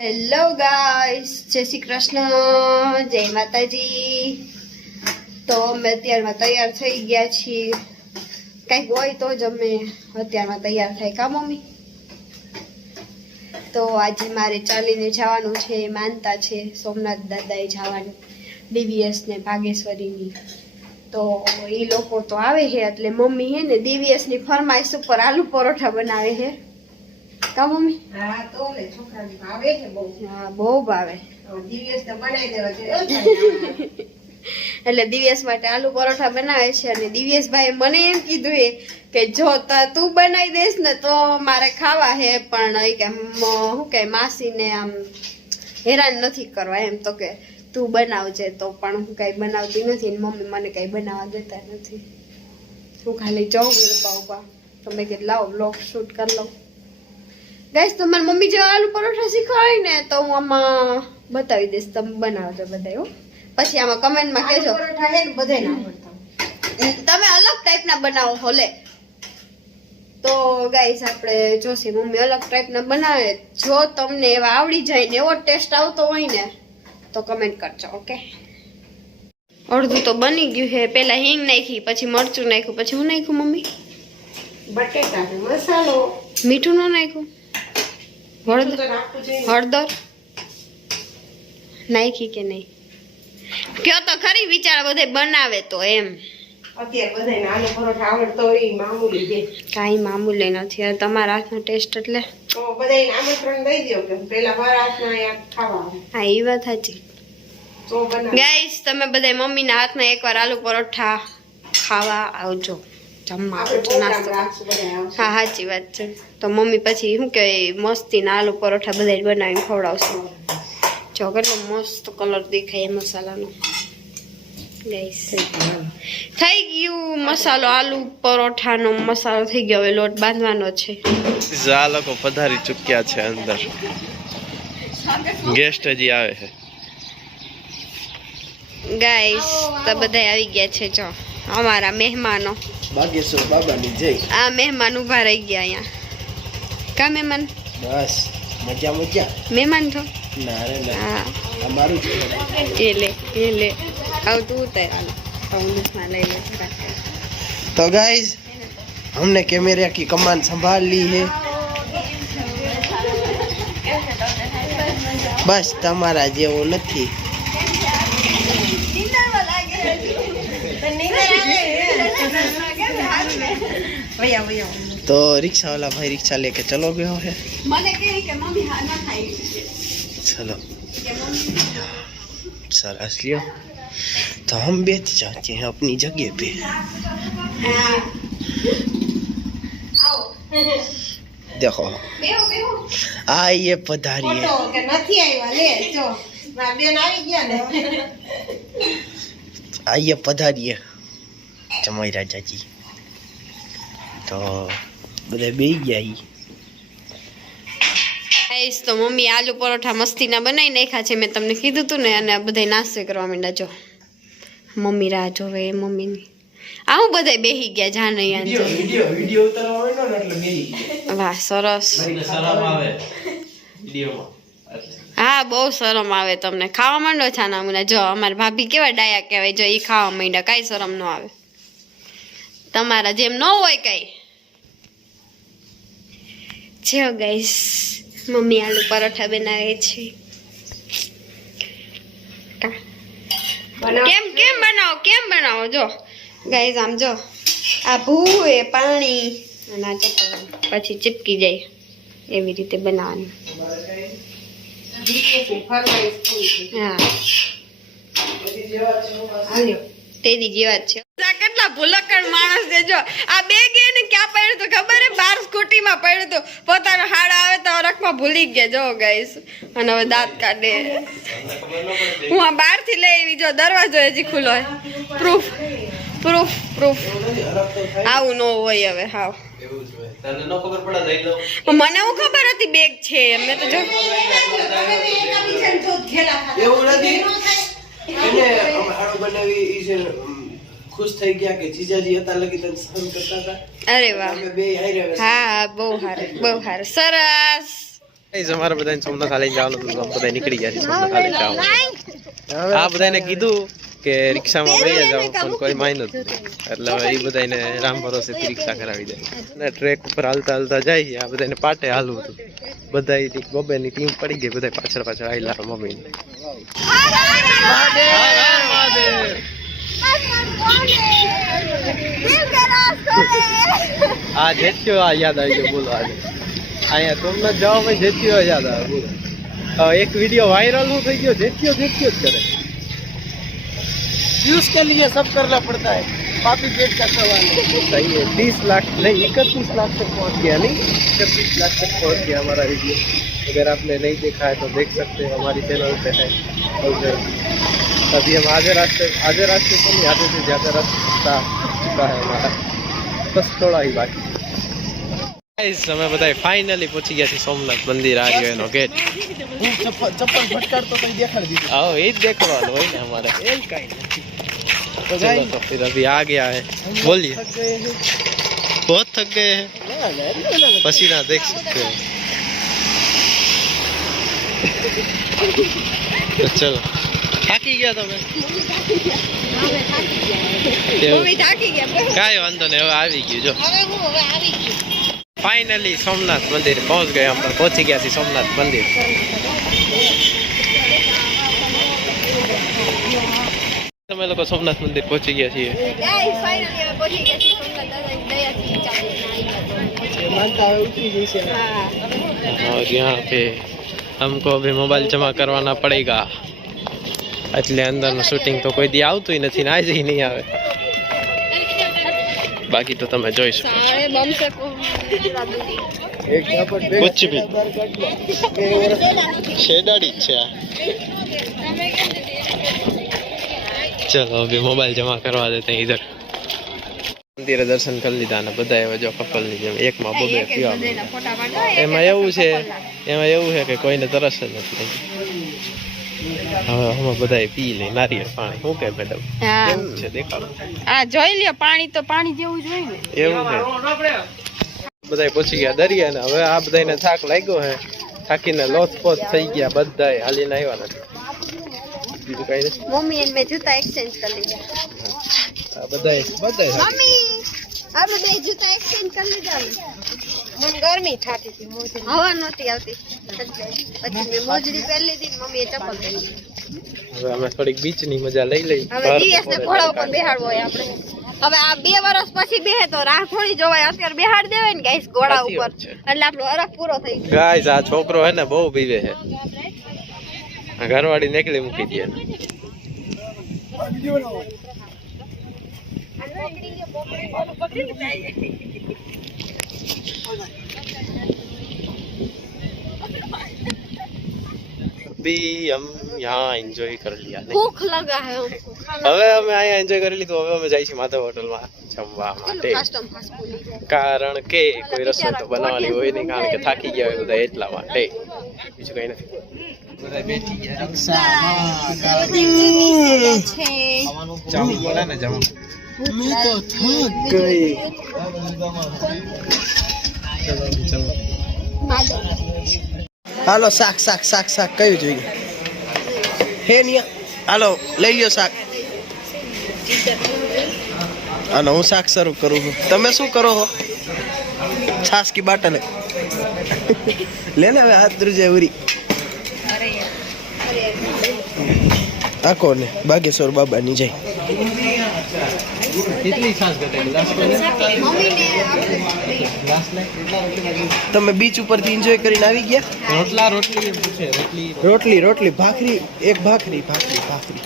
Hello guys જય શ્રી કૃષ્ણ. જય માતાજી. તો અમે અત્યારમાં તૈયાર થઈ ગયા છીએ. કંઈક હોય તો જ અમે અત્યારમાં તૈયાર થાય, કા, મમ્મી? તો આજે મારે ચાલીને જવાનું છે, માનતા છે, સોમનાથ દાદાએ જવાનું ડીવીએસ ને ભાગેશ્વરીની. તો એ લોકો તો આવે છે, એટલે મમ્મી હે ને ડીવીએસની ફરમાઈશ ઉપર આલુ પરોઠા બનાવે છે. કા મમ્મી હા તો લે છોકરાને ભાવે છે બહુ. હા બહુ ભાવે. દિવ્યસ તો બનાવી દેવા છે. એટલે દિવ્યેશ માટે આલુ પરોઠા બનાવે છે અને દિવ્યેશભાઈ મને એમ કીધું એ કે જો તું બનાવી દઈશ ને તો મારે ખાવા હે પણ એ કે શું કે માસીને આમ હેરાન નથી કરવા એમ. તો કે તું બનાવજે તો પણ હું કઈ બનાવતી નથી ને મમ્મી મને કઈ બનાવવા દેતા નથી. હું ખાલી જાઉં ઊભા ઊભા તો મેં લાવો બ્લોગ શૂટ કરી લઉં. ગાઈસ તમારી મમ્મી જો આલુ પરોઠા શીખવાડી ને તો હું આમાં બતાવી દઈશ. તમે બનાવજો બધા પછી આમાં કમેન્ટમાં કહેજો. પરોઠા હે બધે ના આવડતા. તમે અલગ ટાઈપના બનાવો હોલે. તો ગાઈસ આપણે જોશી મમ્મી અલગ ટાઈપના બનાવે. જો તમને એવા આવડી જાય ને એવો ટેસ્ટ આવતો હોય ને તો કમેન્ટ કરજો ઓકે અડધું તો બની ગયું છે. પેલા હિંગ નાખી પછી મરચું નાખ્યું. પછી હું નાખ્યું મમ્મી? બટેટા મસાલો. મીઠું ન નાખ્યું? હળદર? નાખી કે નહીં? કયો તો ખરી વિચાર બધે બનાવે તો એમ. અત્યારે બધાને આલુ પરોઠા આવડતો હોય ઈ મામૂલી છે કાંઈ મામૂલી નથી તમારા હાથનો ટેસ્ટ એટલે? હા એ વાત સાચી. ગાઈસ તમે બધા મમ્મીના હાથમાં એકવાર આલુ પરોઠા ખાવા આવજો. જમવા. હા સાચી વાત છે. તો મમ્મી પછી શું કે મસ્તીના આલુ પરોઠા બધા બનાવીને ખવડાવશે. જો કેટલો મસ્ત કલર દેખાય મસાલાનો. થઈ ગયું મસાલો આલુ પરોઠાનો મસાલો થઈ ગયો. હવે લોટ બાંધવાનો છે. આ લોકો પધારી ચૂક્યા છે અંદર. ગેસ્ટ હજી આવે છે. ગાઈસ તો બધા આવી ગયા છે જો. અમારા મહેમાનો. બાગેશ્વર બાબાની જય આ મહેમાન ઊભા રહી ગયા અહીંયા કા મહેમાન બસ મજા મજા મહેમાન છો ના રે ના હા અમારું જ એ લે એ લે આવ તું ઉતાર હાલો આવું દૂધમાં લઈ લે જરા. तो गाइस हमने कैमरे की कमान संभाल ली है બસ તમારા જેવો નથી તો रिक्शा वाला भाई रिक्शा लेके चलो गयो है મને કહે કે મમ્મી હા ના ખાઈ चलो सरस लियो तो हम बैठ जाते हैं अपनी जगह पे देखो બેહો બેહો आ ये पधारी है ફોટો કે નથી આવ્યા લે જો મારા બેન આવી ગયા ને आइए पधारिए जमाई જમાઈ રાજાજી તો બધા બે ગયા તો મમ્મી આલુ પરોઠા મસ્તીના બનાવી નાખ્યા છે મેં તમને કીધું હતું ને અને બધા નાસ્તો કરવા માંડ્યા. જો મમ્મી રાહ જોવે મમ્મીની. આ હું બધા બેહી ગયા જાન અહીંયા વાહ સરસ. હા બહુ શરમ આવે તમને. ખાવા માંડો છાના મુના? જો અમારે ભાભી કેવા ડાયા કહેવાય જો એ ખાવા માંડ્યા કાંઈ શરમ ન આવે. તમારા જેમ ન હોય કઈ. જો ગાઈસ મમ્મી આલુ પરોઠા બનાવે છે. કેમ કેમ બનાવો કેમ બનાવો? જો. ગાઈસ આમ જો. આ ભૂએ પાણી અને આ પછી ચીપકી જાય એવી રીતે બનાવવાનું. હા. હાલ્યો. બીજી વાત છે. આ કેટલા ભૂલક્કડ માણસ છે જો. આ બેગ ને ક્યાં પડ્યું તો ખબર હે? બાર સ્કૂટીમાં પડ્યું તો પોતાનો હાડ આવે તો રખમાં ભૂલી ગયા. જો ગાઈસ અને હવે દાંત કાઢે. હું આ બહારથી લઈ આવી. જો દરવાજો હજી ખુલ્લો હોય પ્રૂફ પ્રૂફ પ્રૂફ આવું ન હોય હવે. હાવ. મને હું ખબર હતી બેગ છે. એમને તો જો. બી. એવું નથી. એનો હાડો બનાવી ઈ છે ખુશ થઈ ગયા કે જીજાજી હતા લગી તને સહન કરતા હતા. અરે વાહ. અમે બે હારે હા બહુ સારું બહુ સારું સરસ. અમારે બધાને સોમનાથ હાલે જવાનું હતું બધા નીકળી ગયા છે સોમનાથ હાલે જવા આ બધાને કીધું કે રિક્ષામાં બેસી જાઓ પણ કોઈ માય નતું એટલે એ બધાને રામ ભરોસેથી રિક્ષા કરાવી દે. અને ટ્રેક ઉપર હાલતા હાલતા જાય આ બધાને પાટે હાલવું હતું. બધા બબેની ટીમ પડી ગઈ બધા પાછળ પાછળ આવેલા મમ્મી આ જેત્યો આ યાદ આવી ગયો બોલો આજે. અહીંયા સોમનાથ જવા માં જેત્યો યાદ આવે બોલો હવે એક વિડીયો વાયરલ નું થઈ ગયો જેત્યો જેત્યો જ કરે व्यूज के लिए सब करना पड़ता है पापी पेट का सवाल है सही है तीस लाख नहीं इकतीस लाख तक पहुंच गया नहीं इकतीस लाख तक पहुंच गया हमारा वीडियो अगर आपने नहीं देखा है तो देख सकते हैं हमारी चैनल पे है और अभी हम आधे रास्ते आधे रास्ते से नहीं आधे से ज़्यादा रास्ता चुका है हमारा बस थोड़ा ही बाकी गाइस हमें बताए फाइनली पहुंची गया थी सोमनाथ मंदिर आ गए नो गेट ચપ્પલ ફટકારતો તો દેખાડી દીધું आओ ये देखवा लो ना हमारा એ કઈ નથી તો चलो तो फिर अभी आ गया है बोलिए थक गए हैं बहुत थक गए हैं ના ના એટલે ના पसीना देख सकते हो तो चलो થાકી ગયા તમે મમ્મી થાકી ગયા કાંઈ વાંધો નહીં હવે આવી ગયું જો હવે હું હવે આવી ગયું ફાઇનલી સોમનાથ મંદિર પહોંચ ગયા આપણે પહોંચી ગયા છીએ સોમનાથ મંદિર તમે લોકો સોમનાથ મંદિર પહોંચી ગયા છીએ ગાઈસ ફાઇનલી હવે પહોંચી ગયા છીએ સોમનાથ દાદાની દયાથી ચાલીને આવી ગયા માનતા હોય ઉઠી જશે હા और यहाँ पे हमको अभी मोबाइल जमा करवाना पड़ेगा એટલે અંદરનું શૂટિંગ તો કોઈ દી આવતું નથી ને આજે નહીં આવે બાકી તો તમે જોઈ શકો છો. શેડાડી છે ચલો અભી મોબાઈલ જમા કરવા દેતે ઇધર મંદિરે દર્શન કરી લીધા અને બધા એવા જો કપલની જેમ એકમાં બબે પીવા એમાં એવું છે એમાં એવું છે કે કોઈને તરસ જ નથી હવે અમે બધા પી લઈ નારિયેળ પાણી શું કે મેડમ હા. છે દેખાડો આ જોઈ લ્યો પાણી તો પાણી જેવું જ હોય એવું છે? બધા પહોંચી ગયા દરિયા હવે આ બધાને થાક લાગ્યો હે. થાકીને લોથપોથ થઈ ગયા બધાય હાલીને આવ્યા નથી. બીજું કઈ નથી. મમ્મી એને મેં જૂતા એક્સચેન્જ કરી લીધા. બધાય બધાય મમ્મી આપણે બે જૂતા એક્સચેન્જ કરી લીધા. ને મને ગરમી થતી હતી મોજડી. હવા નહોતી આવતી. પછી મેં મોજડી પહેરી લીધી મમ્મીએ ચપ્પલ પહેરી. હવે અમે થોડીક બીચની મજા લઈ લઈ. હવે દિવસ ને ઘોડા ઉપર બેહાડવો હોય આપણે. હવે આ બે વર્ષ પછી બેહે તો રાહ થોડી જોવાય. અત્યારે બેહાડ દેવાય ને ગાઈસ ઘોડા ઉપર. એટલે આપણો અરખ પૂરો થઈ ગયો. ગાઈસ આ છોકરો હે ને બહુ પીવે છે. આ ઘરવાળી નીકળી મૂકી દે अभी हम यहाँ एंजॉय कर लिया नहीं ભૂખ લગા હે हमको ખાના હવે અમે અહીંયા એન્જોય કરી લીધું હવે અમે જઈશું માધવ હોટલમાં જમવા માટે કેટલું ફાસ્ટ ફાસ્ટ બોલી જાય કારણ કે કોઈ રસોઈ તો બનાવવાની હોય નહીં કારણ કે થાકી ગયા હોય બધા એટલા માટે બીજું કઈ નથી બધા બેઠી ગયા છે જામું બોલે ને જામું મેં તો થક ગઈ હાલો શાક શાક શાક શાક. કયું જોઈએ? હે નિયા. હાલો લઈ લ્યો શાક. હાલો હું શાક શરૂ કરું છું. તમે શું કરો છો છાસ કી બાટલે. લે ને હવે હાથ ધ્રુજે ઉરી. આ કોને બાગેશ્વર બાબાની જય. કેટલી છાસ ઘટે ગ્લાસ મમ્મીને તમે બીચ ઉપરથી એન્જોય કરીને આવી ગયા રોટલા રોટલી એમ પૂછે રોટલી રોટલી રોટલી ભાખરી એક ભાખરી ભાખરી ભાખરી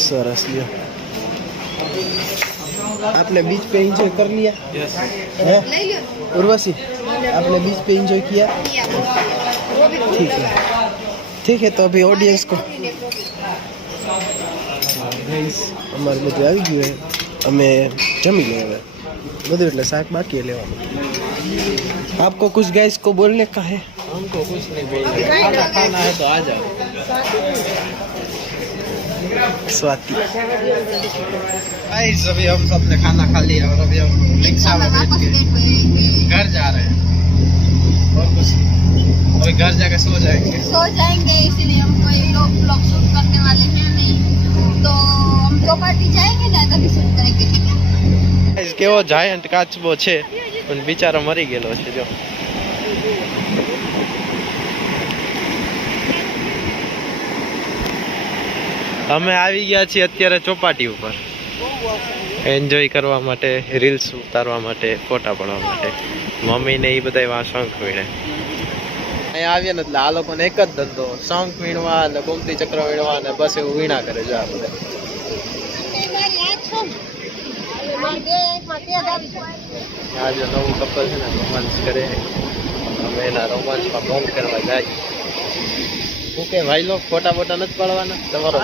સરસ લ્યો आपने बीच पे एंजॉय कर लिया યસ है લઈ લ્યો उर्वशी आपने बीच पे एंजॉय किया ठीक है ठीक है तो अभी ऑडियंस को અમારે બધું આવી ગયું છે અમે જમી લઈએ હવે બધું એટલે શાક બાકી છે લેવાનું आपको कुछ गाइस को बोलने का है हमको कुछ नहीं बोलना खाना खाना है तो आ जाओ स्वाति गाइस अभी हम सब ने खाना खा लिया और अभी हम रिक्शा में बैठ के घर जा रहे हैं और कुछ नहीं। अभी घर जाके सो जाएंगे सो जाएंगे इसलिए हम कोई लोग ब्लॉग शूट करने वाले हैं नहीं तो हम चौपाटी जाएंगे ना तभी शूट करेंगे ठीक है Guys, કેવો જાયન્ટ કાચબો છે પણ બિચારો મરી ગયેલો છે જો અમે આવી ગયા છીએ અત્યારે ચોપાટી ઉપર એન્જોય કરવા માટે રીલ્સ ઉતારવા માટે ફોટા પાડવા માટે મમ્મી ને એ બધા એવા શંખ વીણે અહીંયા આવીએ ને એટલે આ લોકોને એક જ ધંધો શંખ વીણવા અને ગોમતી ચક્ર વીણવા અને બસ એવું વીણા કરે જો આ બધા આ જો નવું કપલ છે ને રોમાન્સ કરે. અમે એના રોમાન્સમાં ભંગ કરવા જાય. શું કે ભાઈ લોક ફોટા ફોટા નથી પાડવાના? તમારો.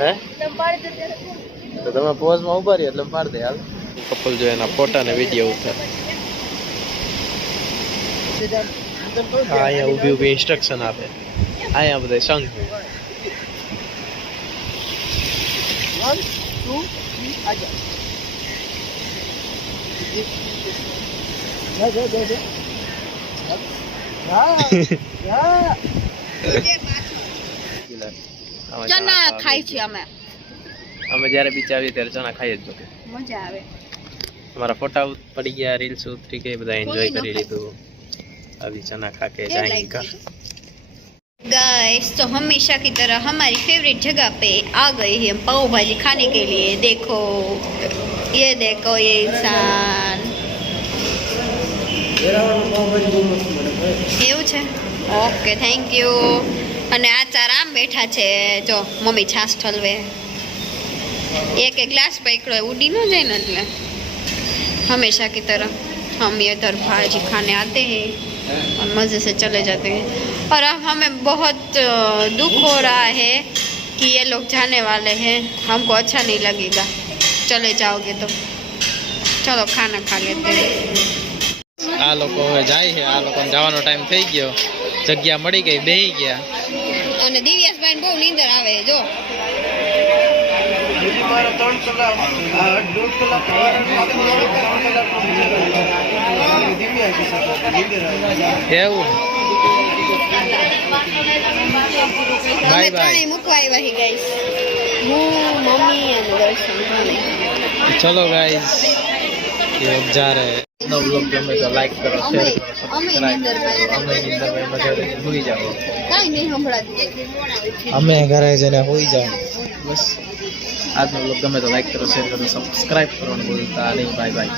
હે? તો તમે પોઝમાં ઊભા રહી એટલે પાડ દે હાલ. કપલ જો એના ફોટા ને વીડિયો ઉતાર. Aia ubi ubi instruction આપે આયા બધા સંગ One, two, three, aja. Ja, ja, ja, ja. ચણા ખાઈ છે અમે અમે જ્યારે બીચ આવીએ ત્યારે ચણા ખાઈ જ મજા આવે અમારા ફોટા પડી ગયા રીલ્સ ઉતરી ગઈ બધા એન્જોય કરી લીધું अभी चना खा के जाएंगे गाइस तो हमेशा की तरह हमारी फेवरेट जगह पे आ गए हैं हम पाव भाजी खाने के लिए देखो ये देखो ये इंसान એવું છે ઓકે થેન્ક યુ અને આ ચાર આમ બેઠા છે જો મમ્મી છાસ ઠલવે એક એક ગ્લાસ પકડો ઉડી ન જાય ને એટલે हमेशा की तरह हम इधर भाजी खाने आते हैं और मज़े से चले जाते हैं और अब हमें बहुत अ, दुख हो रहा है कि ये लोग जाने वाले हैं हमको अच्छा नहीं लगेगा चले जाओगे तो चलो खाना खा लेते हैं આ લોકો હવે જાય છે આ લોકોને જવાનો ટાઈમ થઈ ગયો જગ્યા મળી ગઈ બેહી ગયા અને દિવ્યાસભાઈ બહુ નીંદર આવે જો મારે ત્રણ કલાક આ દોઢ કલાક દિવ્યા છે સાથે નીંદર આવે એવું અમે બાય ત્રણેય મૂકવા આવ્યા છીએ ગાઈસ હું મમ્મી અને દર્શન ત્રણેય. ચલો ગાઈસ ये अब जा रहे हैं नव लोग गमे तो लाइक करो शेयर करो અમે सब्सक्राइब નીંદરમાં करो અમે નીંદર में મજા ભૂલી જાઓ કાંઈ નહીં સંભળાતું અમે ઘરે જઈને હોઈ જાઓ બસ આજનો બ્લોગ ગમે તો લાઈક કરો શેર કરો સબસ્ક્રાઇબ કરવાનું ભૂલતા નહીં બાય બાય